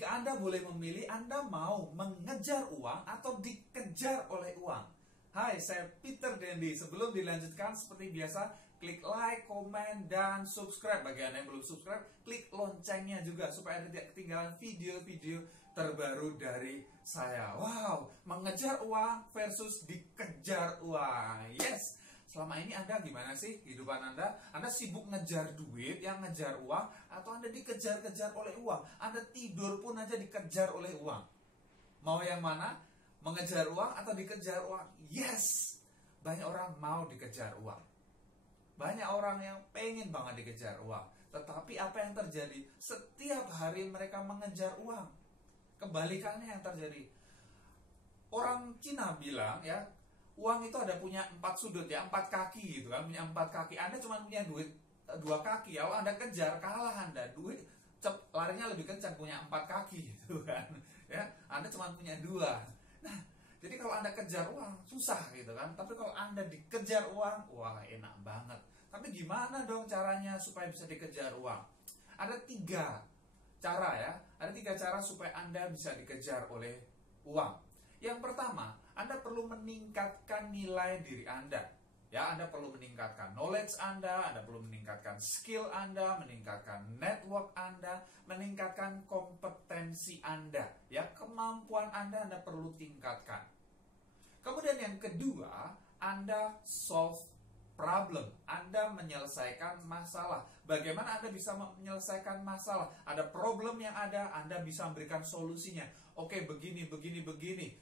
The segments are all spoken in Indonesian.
jika Anda boleh memilih, Anda mau mengejar uang atau dikejar oleh uang? Hai, saya Peter Dendi. Sebelum dilanjutkan, seperti biasa, klik like, komen, dan subscribe. Bagi Anda yang belum subscribe, klik loncengnya juga supaya Anda tidak ketinggalan video-video terbaru dari saya. Wow, mengejar uang versus dikejar uang. Yes! Selama ini Anda gimana sih kehidupan Anda? Anda sibuk ngejar duit, yang ngejar uang, atau Anda dikejar-kejar oleh uang? Anda tidur pun aja dikejar oleh uang. Mau yang mana? Mengejar uang atau dikejar uang? Yes! Banyak orang mau dikejar uang. Banyak orang yang pengen banget dikejar uang. Tetapi apa yang terjadi? Setiap hari mereka mengejar uang. Kebalikannya yang terjadi. Orang Cina bilang ya, uang itu ada punya 4 sudut ya, 4 kaki gitu kan, punya 4 kaki. Anda cuma punya duit 2 kaki. Kalau Anda kejar, kalah Anda. Duit larinya lebih kencang, punya 4 kaki gitu kan. Ya, Anda cuma punya 2. Nah, jadi kalau Anda kejar uang, susah gitu kan. Tapi kalau Anda dikejar uang, wah enak banget. Tapi gimana dong caranya supaya bisa dikejar uang? Ada 3 cara ya. Ada 3 cara supaya Anda bisa dikejar oleh uang. Yang pertama, Anda perlu meningkatkan nilai diri Anda. Ya, Anda perlu meningkatkan knowledge Anda perlu meningkatkan skill Anda, meningkatkan network Anda, meningkatkan kompetensi Anda. Ya, kemampuan Anda perlu tingkatkan. Kemudian yang kedua, Anda solve problem. Anda menyelesaikan masalah. Bagaimana Anda bisa menyelesaikan masalah? Ada problem yang ada, Anda bisa memberikan solusinya. Oke, begini.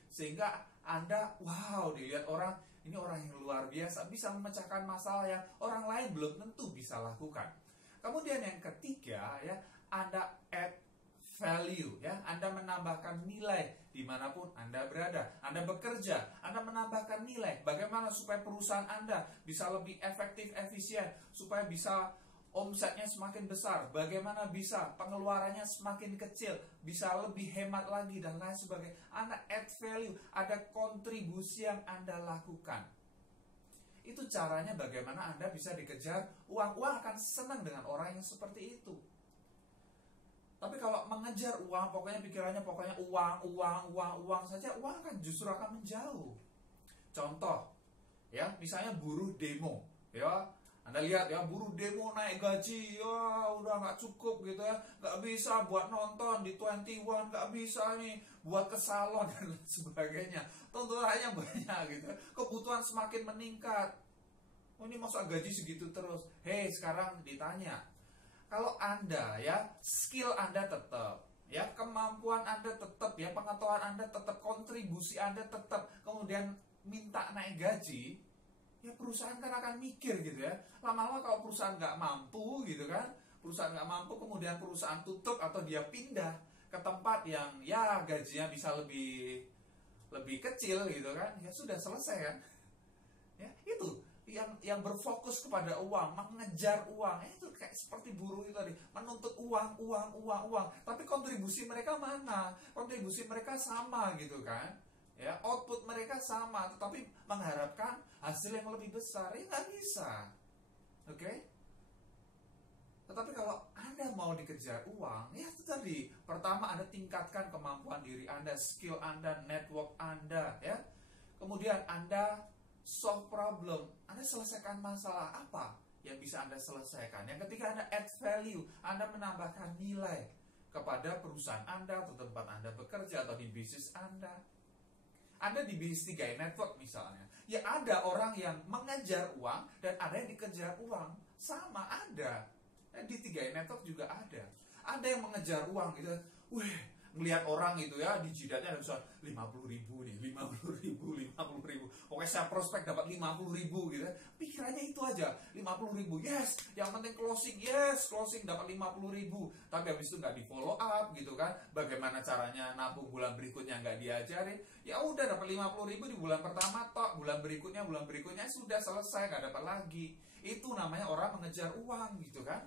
Sehingga Anda, wow, dilihat orang, ini orang yang luar biasa, bisa memecahkan masalah yang orang lain belum tentu bisa lakukan. Kemudian yang ketiga, ya, Anda add value, ya, Anda menambahkan nilai dimanapun Anda berada. Anda bekerja, Anda menambahkan nilai. Bagaimana supaya perusahaan Anda bisa lebih efektif, efisien, supaya bisa omsetnya semakin besar, bagaimana bisa pengeluarannya semakin kecil, bisa lebih hemat lagi, dan lain sebagainya. Anda add value, ada kontribusi yang Anda lakukan. Itu caranya bagaimana Anda bisa dikejar uang. Uang akan senang dengan orang yang seperti itu. Tapi kalau mengejar uang, pikirannya uang saja, uang kan justru akan menjauh. Contoh, ya, misalnya buruh demo, ya, Anda lihat ya, buruh demo naik gaji, ya udah nggak cukup gitu ya, nggak bisa buat nonton di 21, nggak bisa nih buat ke salon dan sebagainya. Tuntutannya banyak gitu, kebutuhan semakin meningkat. Oh, ini masa gaji segitu terus? Hei, sekarang ditanya. Kalau Anda ya, skill Anda tetap, ya, kemampuan Anda tetap, ya, pengetahuan Anda tetap, kontribusi Anda tetap, kemudian minta naik gaji, ya perusahaan kan akan mikir gitu ya. Lama-lama kalau perusahaan nggak mampu gitu kan, kemudian perusahaan tutup atau dia pindah ke tempat yang ya gajinya bisa lebih kecil gitu kan, ya sudah selesai kan. Ya, itu yang berfokus kepada uang, mengejar uang, itu kayak seperti buruh itu tadi, menuntut uang. Tapi kontribusi mereka mana? Kontribusi mereka sama gitu kan? Ya, output mereka sama, tetapi mengharapkan hasil yang lebih besar, ya nggak bisa. Oke? Tetapi kalau Anda mau dikejar uang, ya itu tadi. Pertama, Anda tingkatkan kemampuan diri Anda, skill Anda, network Anda, ya. Kemudian Anda solve problem, Anda selesaikan masalah apa yang bisa Anda selesaikan. Yang ketiga, Anda add value, Anda menambahkan nilai kepada perusahaan Anda atau tempat Anda bekerja atau di bisnis Anda. Anda di bisnis 3 network misalnya, ya ada orang yang mengejar uang dan ada yang dikejar uang, sama ada. Di 3 network juga ada. Ada yang mengejar uang gitu, ngelihat orang itu ya, di jidatnya ada misalnya 50.000 nih, 50.000. Pokoknya saya prospek dapat 50.000 gitu. Pikirannya itu aja, 50.000, yes, yang penting closing, yes, closing dapat 50.000. Tapi habis itu nggak di follow up gitu kan. Bagaimana caranya nabung bulan berikutnya nggak diajarin. Ya udah dapat 50.000 di bulan pertama tok, bulan berikutnya sudah selesai, nggak dapat lagi. Itu namanya orang mengejar uang gitu kan.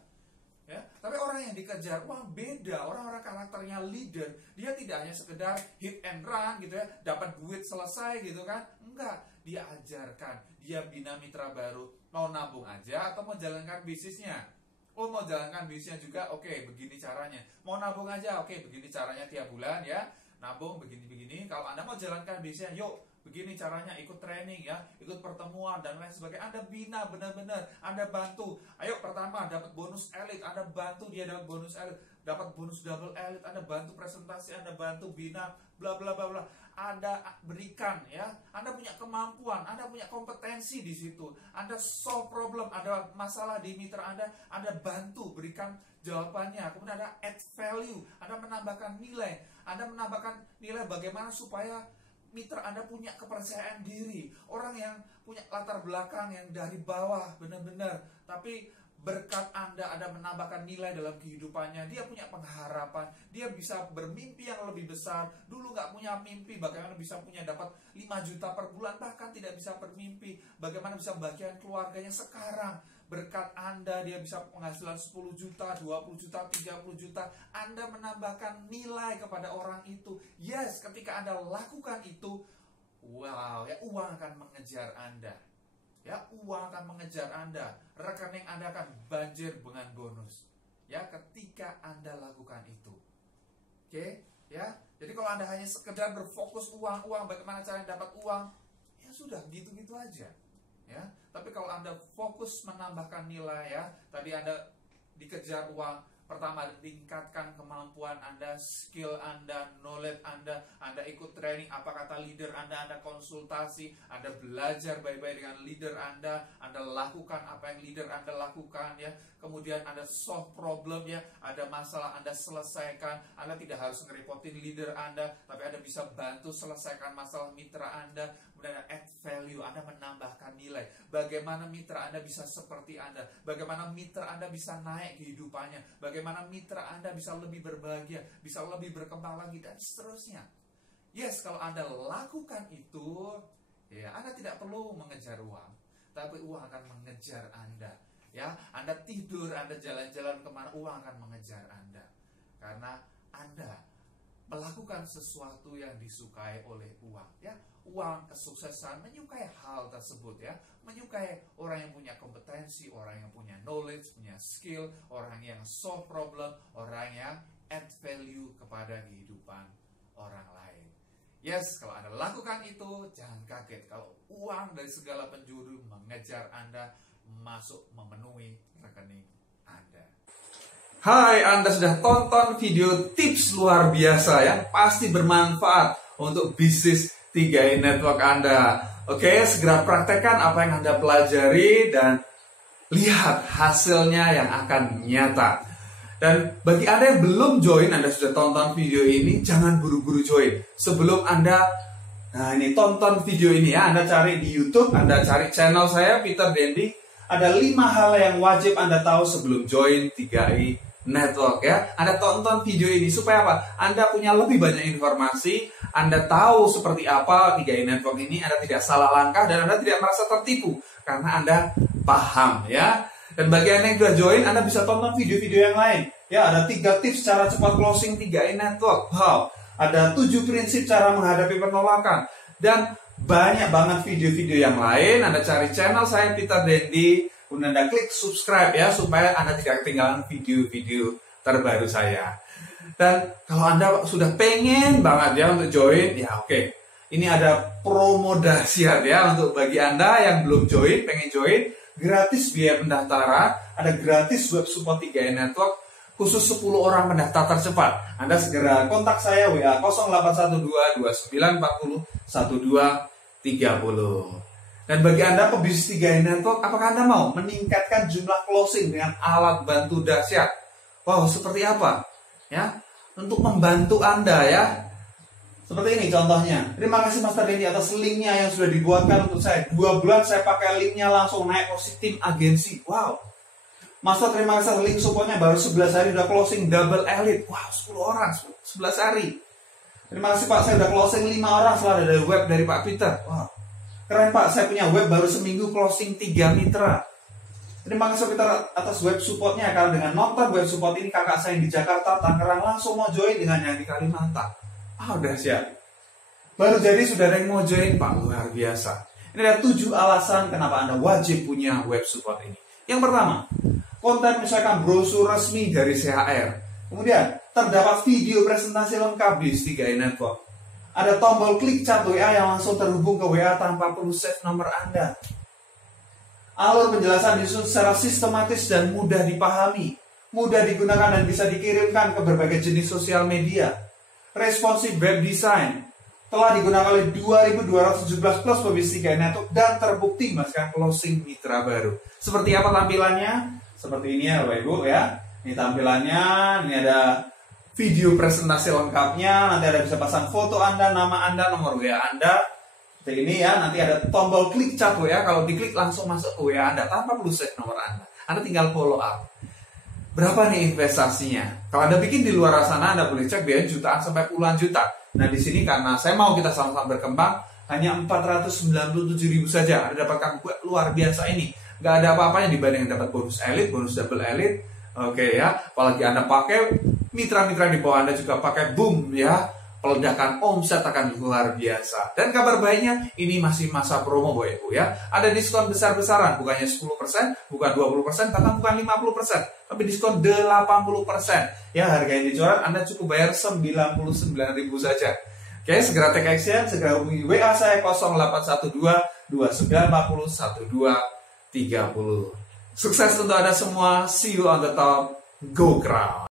Ya, tapi orang yang dikejar uang beda. Orang-orang karakternya leader, dia tidak hanya sekedar hit and run gitu ya, dapat duit selesai gitu kan. Enggak, dia ajarkan, dia bina mitra baru, mau nabung aja atau mau jalankan bisnisnya. Oh, mau jalankan bisnisnya juga, oke, begini caranya. Mau nabung aja, oke, begini caranya tiap bulan ya. Nabung begini-begini. Kalau Anda mau jalankan bisnisnya, yuk, begini caranya, ikut training ya, ikut pertemuan dan lain sebagainya. Anda bina benar-benar, Anda bantu. Ayo, pertama dapat bonus elit, Anda bantu dia dapat bonus elit, dapat bonus double elit, Anda bantu presentasi, Anda bantu bina, bla bla bla bla. Anda berikan ya, Anda punya kemampuan, Anda punya kompetensi di situ. Anda solve problem, ada masalah di mitra Anda bantu berikan jawabannya. Kemudian Anda add value, Anda menambahkan nilai bagaimana supaya mitra Anda punya kepercayaan diri. Orang yang punya latar belakang yang dari bawah benar-benar, tapi berkat Anda menambahkan nilai dalam kehidupannya. Dia punya pengharapan, dia bisa bermimpi yang lebih besar. Dulu nggak punya mimpi, bagaimana bisa punya dapat 5 juta per bulan, bahkan tidak bisa bermimpi bagaimana bisa membahagiakan keluarganya. Sekarang berkat Anda dia bisa penghasilan 10 juta, 20 juta, 30 juta. Anda menambahkan nilai kepada orang itu. Yes, ketika Anda lakukan itu, wow, ya, uang akan mengejar Anda. Ya, uang akan mengejar Anda. Rekening Anda akan banjir dengan bonus. Ya, ketika Anda lakukan itu. Oke, ya. Jadi kalau Anda hanya sekedar berfokus uang, bagaimana caranya dapat uang, ya sudah, gitu-gitu aja. Ya. Tapi kalau Anda fokus menambahkan nilai ya, tadi Anda dikejar uang, pertama tingkatkan kemampuan Anda, skill Anda, knowledge Anda ikut training, apa kata leader Anda konsultasi, Anda belajar baik-baik dengan leader Anda lakukan apa yang leader Anda lakukan ya. Kemudian Anda solve problem ya, ada masalah Anda selesaikan. Anda tidak harus ngerepotin leader Anda, tapi Anda bisa bantu selesaikan masalah mitra Anda. Kemudian Anda add value, Anda menambahkan nilai. Bagaimana mitra Anda bisa seperti Anda, bagaimana mitra Anda bisa naik kehidupannya, bagaimana mitra Anda bisa lebih berbahagia, bisa lebih berkembang lagi, dan seterusnya. Yes, kalau Anda lakukan itu, ya Anda tidak perlu mengejar uang, tapi uang akan mengejar Anda. Ya, Anda tidur, Anda jalan-jalan kemana, uang akan mengejar Anda. Karena Anda melakukan sesuatu yang disukai oleh uang. Ya, uang, kesuksesan, menyukai hal tersebut ya, menyukai orang yang punya kompetensi, orang yang punya knowledge, punya skill, orang yang solve problem, orang yang add value kepada kehidupan orang lain. Yes, kalau Anda lakukan itu, jangan kaget kalau uang dari segala penjuru mengejar Anda, masuk memenuhi rekening Anda. Hai, Anda sudah tonton video tips luar biasa yang pasti bermanfaat untuk bisnis 3i Network Anda. Oke, segera praktekkan apa yang Anda pelajari dan lihat hasilnya yang akan nyata. Dan bagi Anda yang belum join, Anda sudah tonton video ini, jangan buru-buru join. Sebelum Anda tonton video ini ya, Anda cari di YouTube, Anda cari channel saya, Peter Dendi. Ada 5 hal yang wajib Anda tahu sebelum join 3i Network ya. Anda tonton video ini supaya apa? Anda punya lebih banyak informasi, Anda tahu seperti apa 3i Network ini, Anda tidak salah langkah dan Anda tidak merasa tertipu karena Anda paham ya. Dan bagi Anda yang sudah join, Anda bisa tonton video-video yang lain. Ya, ada 3 tips cara cepat closing 3i Network. Wow, ada 7 prinsip cara menghadapi penolakan dan banyak banget video-video yang lain. Anda cari channel saya Peter Dendi, kemudian Anda klik subscribe ya, supaya Anda tidak ketinggalan video-video terbaru saya. Dan kalau Anda sudah pengen banget ya untuk join, ya oke. Ini ada promo dahsyat ya untuk bagi Anda yang belum join, pengen join, gratis biaya pendaftaran, ada gratis web support 3i Network, khusus 10 orang pendaftar tercepat. Anda segera kontak saya WA 0812 2940 1230. Dan bagi Anda pebisnis 3i Network, apakah Anda mau meningkatkan jumlah closing dengan alat bantu dahsyat? Wow, seperti apa? Ya, untuk membantu Anda ya. Seperti ini contohnya. Terima kasih Master Dendi atas linknya yang sudah dibuatkan untuk saya. 2 bulan saya pakai linknya langsung naik posisi tim agensi. Wow. Master terima kasih link supportnya baru 11 hari udah closing double elite. Wow, 10 orang 11 hari. Terima kasih Pak, saya udah closing 5 orang setelah dari web dari Pak Peter. Wow. Keren Pak, saya punya web baru seminggu closing 3 mitra. Terima kasih Peter atas web supportnya. Karena dengan nonton web support ini kakak saya yang di Jakarta, Tangerang langsung mau join dengan yang di Kalimantan. Udah siap. Baru jadi sudah ada yang mau join Pak, luar biasa. Ini ada 7 alasan kenapa Anda wajib punya web support ini. Yang pertama, konten misalkan brosur resmi dari CHR. Kemudian terdapat video presentasi lengkap di Stigai Network. Ada tombol klik chat WA yang langsung terhubung ke WA tanpa perlu save nomor Anda. Alur penjelasan disusun secara sistematis dan mudah dipahami, mudah digunakan dan bisa dikirimkan ke berbagai jenis sosial media. Responsive web design telah digunakan oleh 2.217 plus pebisnis Stigai Network dan terbukti menghasilkan closing mitra baru. Seperti apa tampilannya? Seperti ini ya Bapak Ibu ya. Ini tampilannya, ini ada video presentasi lengkapnya, nanti ada bisa pasang foto Anda, nama Anda, nomor WA Anda. Seperti ini ya, nanti ada tombol klik chat WA, kalau diklik langsung masuk ke WA Anda tanpa perlu save nomor Anda. Anda tinggal follow up. Berapa nih investasinya? Kalau Anda bikin di luar sana, Anda boleh cek biaya jutaan sampai puluhan juta. Nah di sini karena saya mau kita sama-sama berkembang, hanya 497.000 saja. Anda dapatkan luar biasa ini. Gak ada apa-apanya dibanding dapat bonus elite, bonus double elite. Oke ya, apalagi Anda pakai, mitra-mitra di bawah Anda juga pakai, boom ya, peledakan omset akan luar biasa. Dan kabar baiknya, ini masih masa promo Bapak Ibu ya. Ada diskon besar-besaran, bukannya 10%, bukan 20%, bahkan bukan 50%, tapi diskon 80%. Ya, harga yang dijual Anda cukup bayar 99.000 saja. Oke, segera take action, segera hubungi WA saya 0812 2940 1230. Sukses untuk Anda semua. See you on the top. Go Crown.